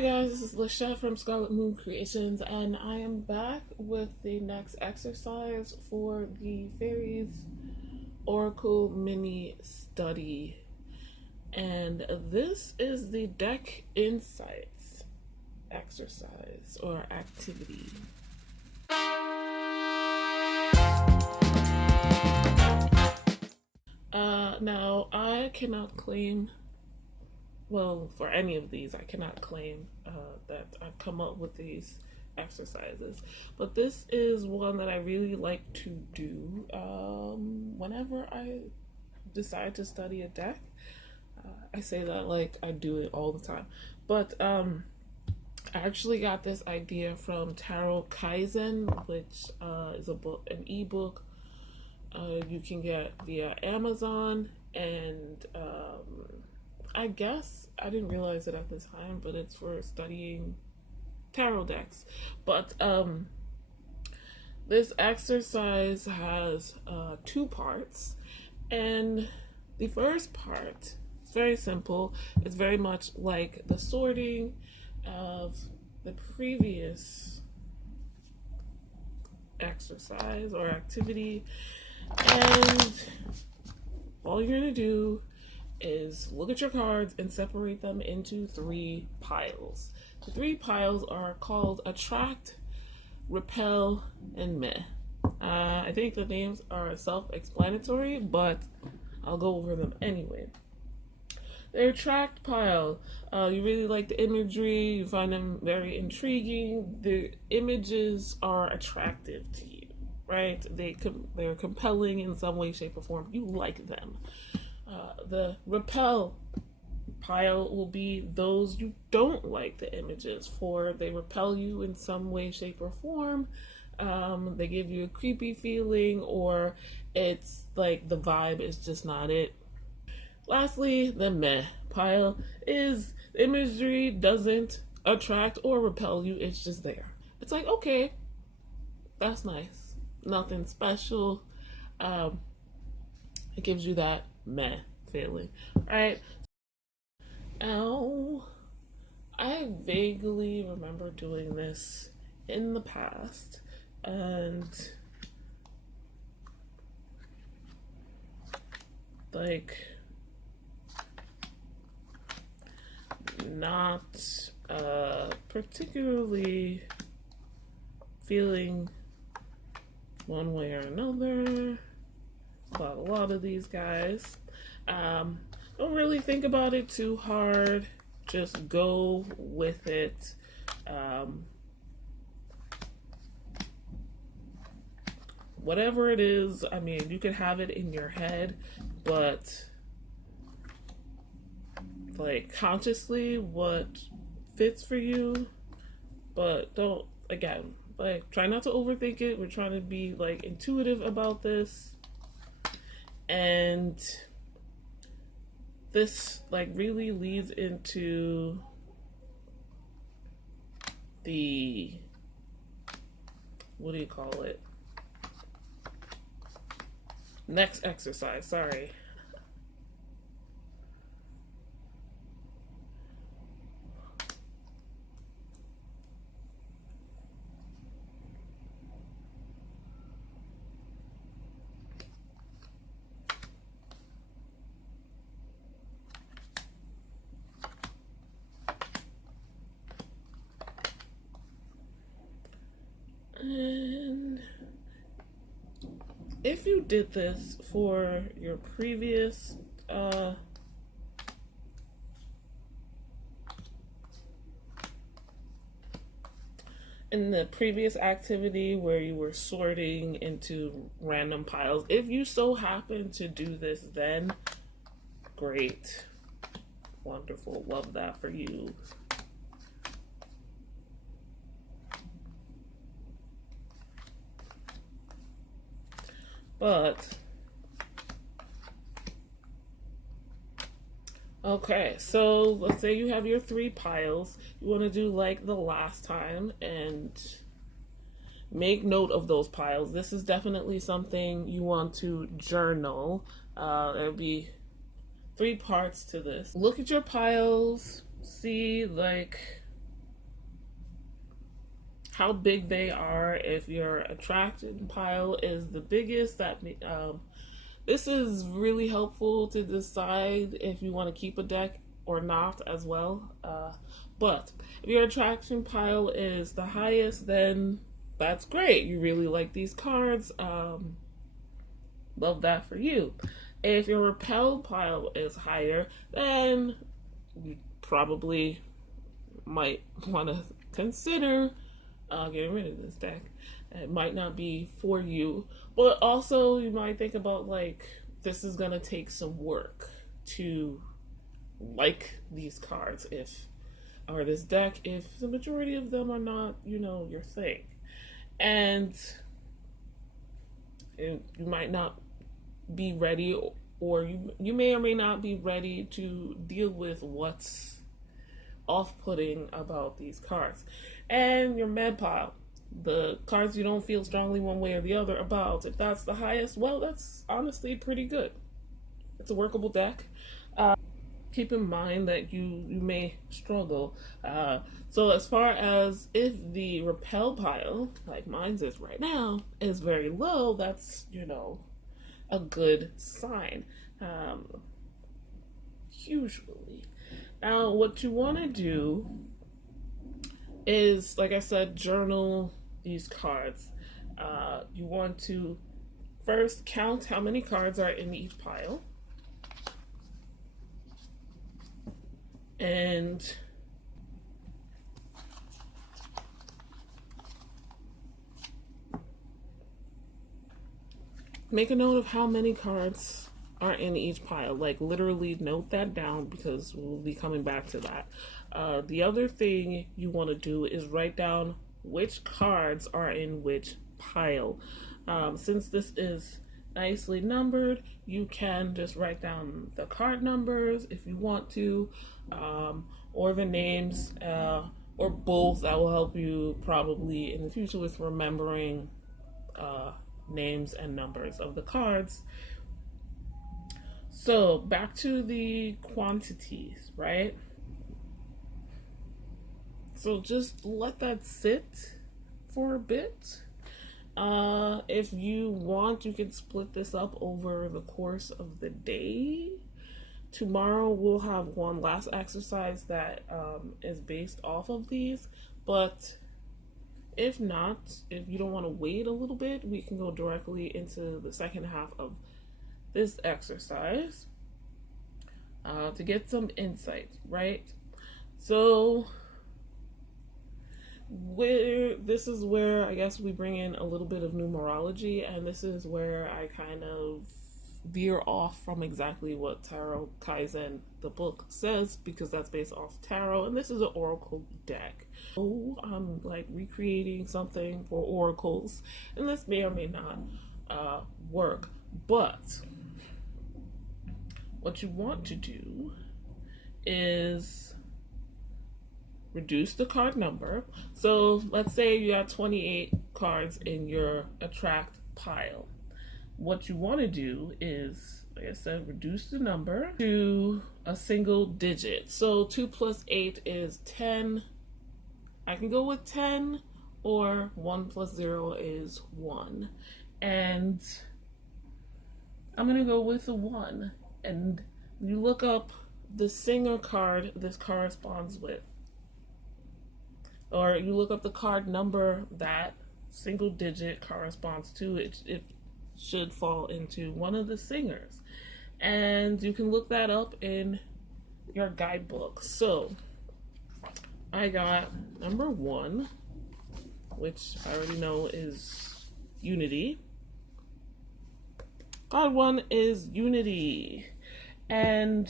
Hi guys, this is Lashette from Scarlet Moon Creations, and I am back with the next exercise for the Faeries Oracle Mini Study. And this is the Deck Insights exercise or activity. Now I cannot claim, well, for any of these, I cannot claim that I've come up with these exercises, but this is one that I really like to do whenever I decide to study a deck. I say that like I do it all the time, but I actually got this idea from Tarot Kaizen, which is a book, an ebook you can get via Amazon, and I guess I didn't realize it at the time, but it's for studying tarot decks. But this exercise has two parts, and the first part is very simple. It's very much like the sorting of the previous exercise or activity, and all you're gonna do is look at your cards and separate them into three piles. The three piles are called Attract, Repel, and Meh. I think the names are self-explanatory, but I'll go over them anyway. The Attract pile, you really like the imagery, you find them very intriguing, the images are attractive to you, right? They're compelling in some way, shape, or form. You like them. The repel pile will be those you don't like the images for. They repel you in some way, shape, or form. They give you a creepy feeling, or it's like the vibe is just not it. Lastly, the meh pile is the imagery doesn't attract or repel you. It's just there. It's like, okay, that's nice. Nothing special. It gives you that meh feeling, right? Now, I vaguely remember doing this in the past, and like not particularly feeling one way or another about a lot of these guys. Don't really think about it too hard, just go with it. Whatever it is, I mean, you can have it in your head, but like consciously what fits for you, but don't, again, like try not to overthink it. We're trying to be like intuitive about this, and this like really leads into the, what do you call it, next exercise, sorry. And if you did this for your previous in the previous activity where you were sorting into random piles, if you so happen to do this then, great, wonderful, love that for you. But okay, so let's say you have your three piles. You want to do like the last time and make note of those piles. This is definitely something you want to journal. There'll be three parts to this. Look at your piles, see like how big they are. If your attraction pile is the biggest, this is really helpful to decide if you want to keep a deck or not as well. But if your attraction pile is the highest, then that's great. You really like these cards. Love that for you. If your repel pile is higher, then you probably might want to consider getting rid of this deck. It might not be for you, but also you might think about, like, this is gonna take some work to like these cards or this deck if the majority of them are not, your thing. And you might not be ready, or you may or may not be ready to deal with what's off-putting about these cards. And your med pile, the cards you don't feel strongly one way or the other about, if that's the highest, well, that's honestly pretty good. It's a workable deck. Keep in mind that you may struggle. So as far as if the repel pile, like mine's is right now, is very low, that's, a good sign. Usually. Now, what you want to do is, like I said, journal these cards. You want to first count how many cards are in each pile. And make a note of how many cards are in each pile. Like, literally note that down, because we'll be coming back to that. The other thing you want to do is write down which cards are in which pile. Since this is nicely numbered, you can just write down the card numbers if you want to, or the names, or both. That will help you probably in the future with remembering names and numbers of the cards. So back to the quantities, right? So just let that sit for a bit. If you want, you can split this up over the course of the day. Tomorrow we'll have one last exercise that is based off of these, but if not, if you don't want to wait a little bit, we can go directly into the second half of this exercise to get some insight, right? So this is where I guess we bring in a little bit of numerology, and this is where I kind of veer off from exactly what Tarot Kaizen, the book, says, because that's based off tarot, and this is an oracle deck. So I'm like recreating something for oracles, and this may or may not work, but what you want to do is reduce the card number. So let's say you have 28 cards in your attract pile. What you want to do is, like I said, reduce the number to a single digit. So 2 plus 8 is 10. I can go with 10, or 1 plus 0 is 1. And I'm going to go with a 1. And you look up the singer card this corresponds with, or you look up the card number that single digit corresponds to. It should fall into one of the singers, and you can look that up in your guidebook. So I got number 1, which I already know is Unity. Card 1 is Unity, and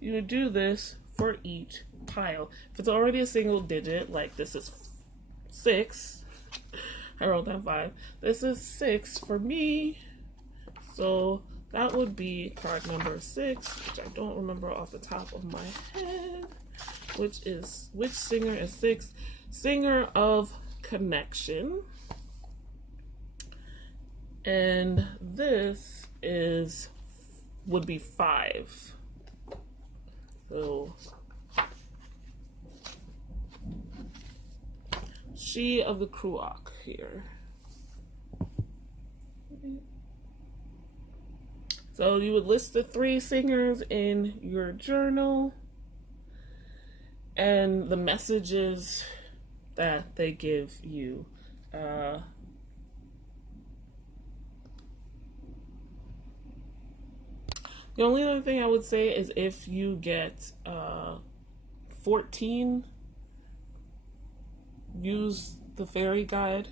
you do this for each pile. If it's already a single digit, like this is 6, I wrote down 5. This is 6 for me, so that would be card number 6, which I don't remember off the top of my head. Which singer is 6? Singer of Connection. And this would be 5. So She of the Cruach here. So you would list the 3 singers in your journal and the messages that they give you. The only other thing I would say is if you get 14, use the fairy guide.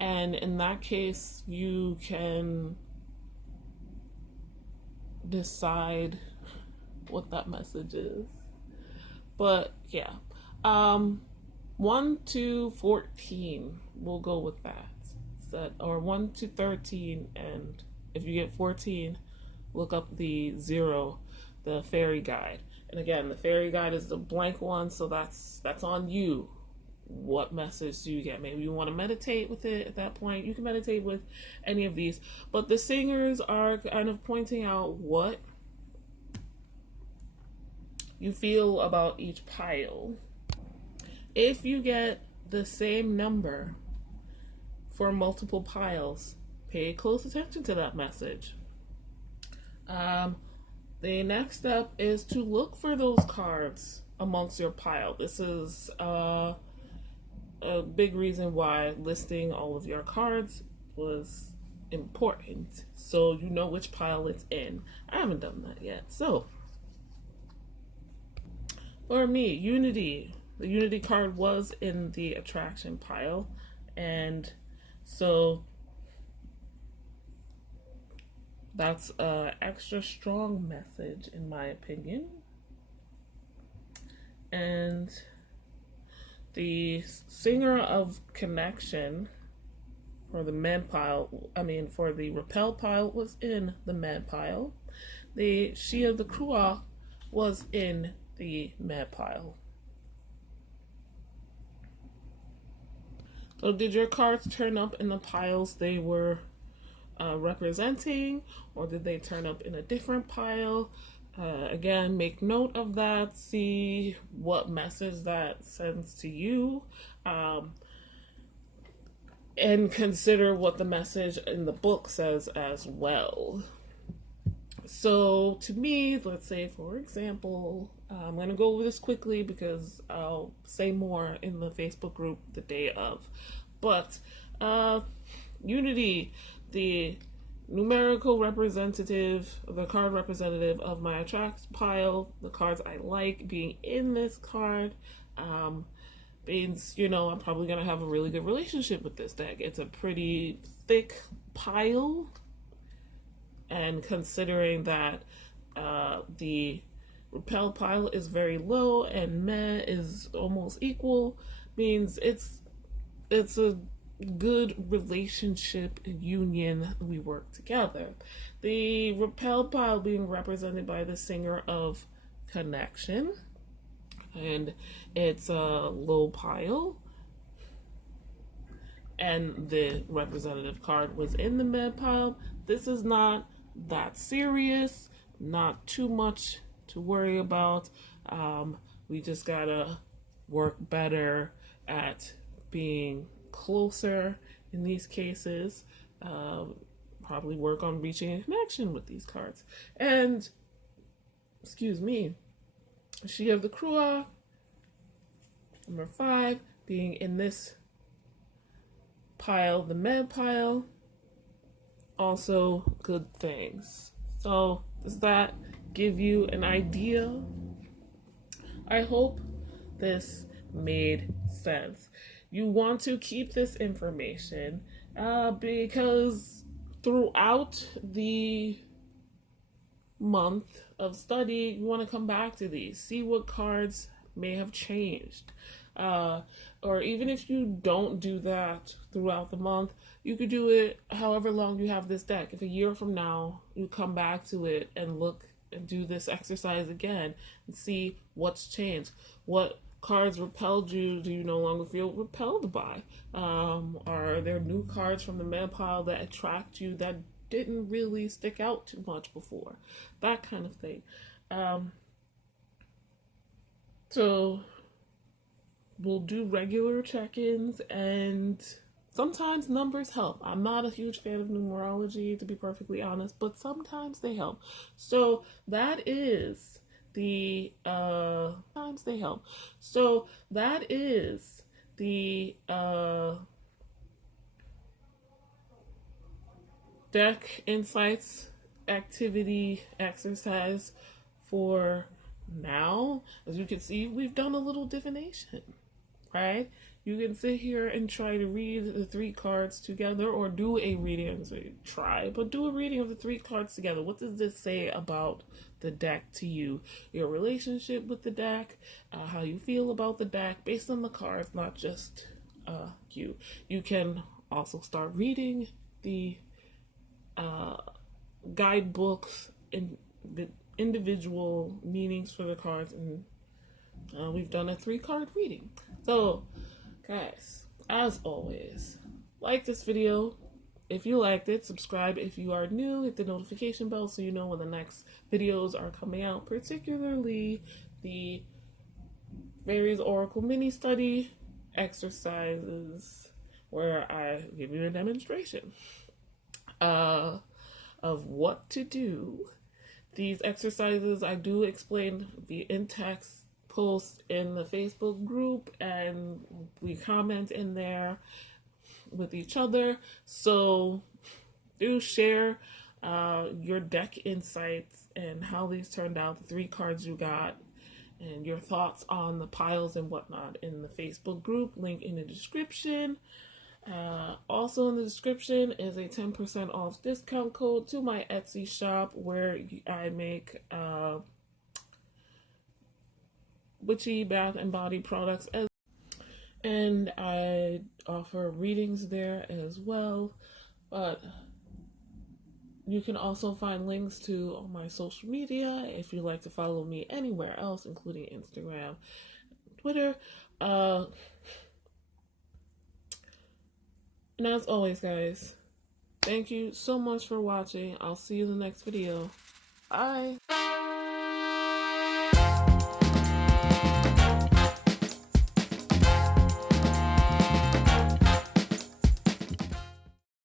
And in that case, you can decide what that message is. But yeah, 1 to 14, we'll go with that. Or 1 to 13, and if you get 14, look up the 0, the fairy guide. And again, the fairy guide is the blank one, so that's on you. What message do you get? Maybe you want to meditate with it at that point. You can meditate with any of these. But the singers are kind of pointing out what you feel about each pile. If you get the same number for multiple piles, pay close attention to that message. The next step is to look for those cards amongst your pile. This is a big reason why listing all of your cards was important, so you know which pile it's in. I haven't done that yet. So for me, Unity, the Unity card was in the attraction pile, and so that's an extra strong message in my opinion. And the singer of connection for the for the repel pile was in the med pile. The she of the Cruach was in the med pile. So did your cards turn up in the piles they were representing, or did they turn up in a different pile? Again, make note of that, see what message that sends to you, and consider what the message in the book says as well. So to me, let's say for example, I'm going to go over this quickly because I'll say more in the Facebook group the day of. But Unity, the numerical representative, the card representative of my attract pile, the cards I like being in this card, means, I'm probably going to have a really good relationship with this deck. It's a pretty thick pile, and considering that the repel pile is very low and meh is almost equal, means it's a good relationship union. We work together. The repel pile being represented by the singer of connection, and it's a low pile, and the representative card was in the med pile. This is not that serious, not too much to worry about. We just gotta work better at being closer in these cases, probably work on reaching a connection with these cards. And excuse me, she of the Cruach, number 5, being in this pile, the med pile, also good things. So does that give you an idea? I hope this made sense. You want to keep this information because throughout the month of study, you want to come back to these, see what cards may have changed. Or even if you don't do that throughout the month, you could do it however long you have this deck. If a year from now you come back to it and look and do this exercise again and see what's changed, what cards repelled you do you no longer feel repelled by? Are there new cards from the man pile that attract you that didn't really stick out too much before? That kind of thing. So we'll do regular check-ins, and sometimes numbers help. I'm not a huge fan of numerology, to be perfectly honest, but sometimes they help. So that is the times they help. So that is the deck insights activity exercise for now. As you can see, we've done a little divination, right? You can sit here and try to read the 3 cards together, or do a reading. Do a reading of the 3 cards together. What does this say about the deck to you? Your relationship with the deck, how you feel about the deck based on the cards, not just you. You can also start reading the guidebooks and the individual meanings for the cards, and we've done a 3-card reading. So guys, as always, like this video if you liked it, subscribe if you are new, hit the notification bell so you know when the next videos are coming out, particularly the Faeries Oracle mini study exercises where I give you a demonstration of what to do. These exercises I do explain in text posts in the Facebook group, and we comment in there with each other. So do share your deck insights and how these turned out, the 3 cards you got, and your thoughts on the piles and whatnot in the Facebook group. Link in the description. Also in the description is a 10% off discount code to my Etsy shop, where I make witchy bath and body products, and I offer readings there as well. But you can also find links to all my social media if you'd like to follow me anywhere else, including Instagram, Twitter. And as always, guys, thank you so much for watching. I'll see you in the next video. Bye.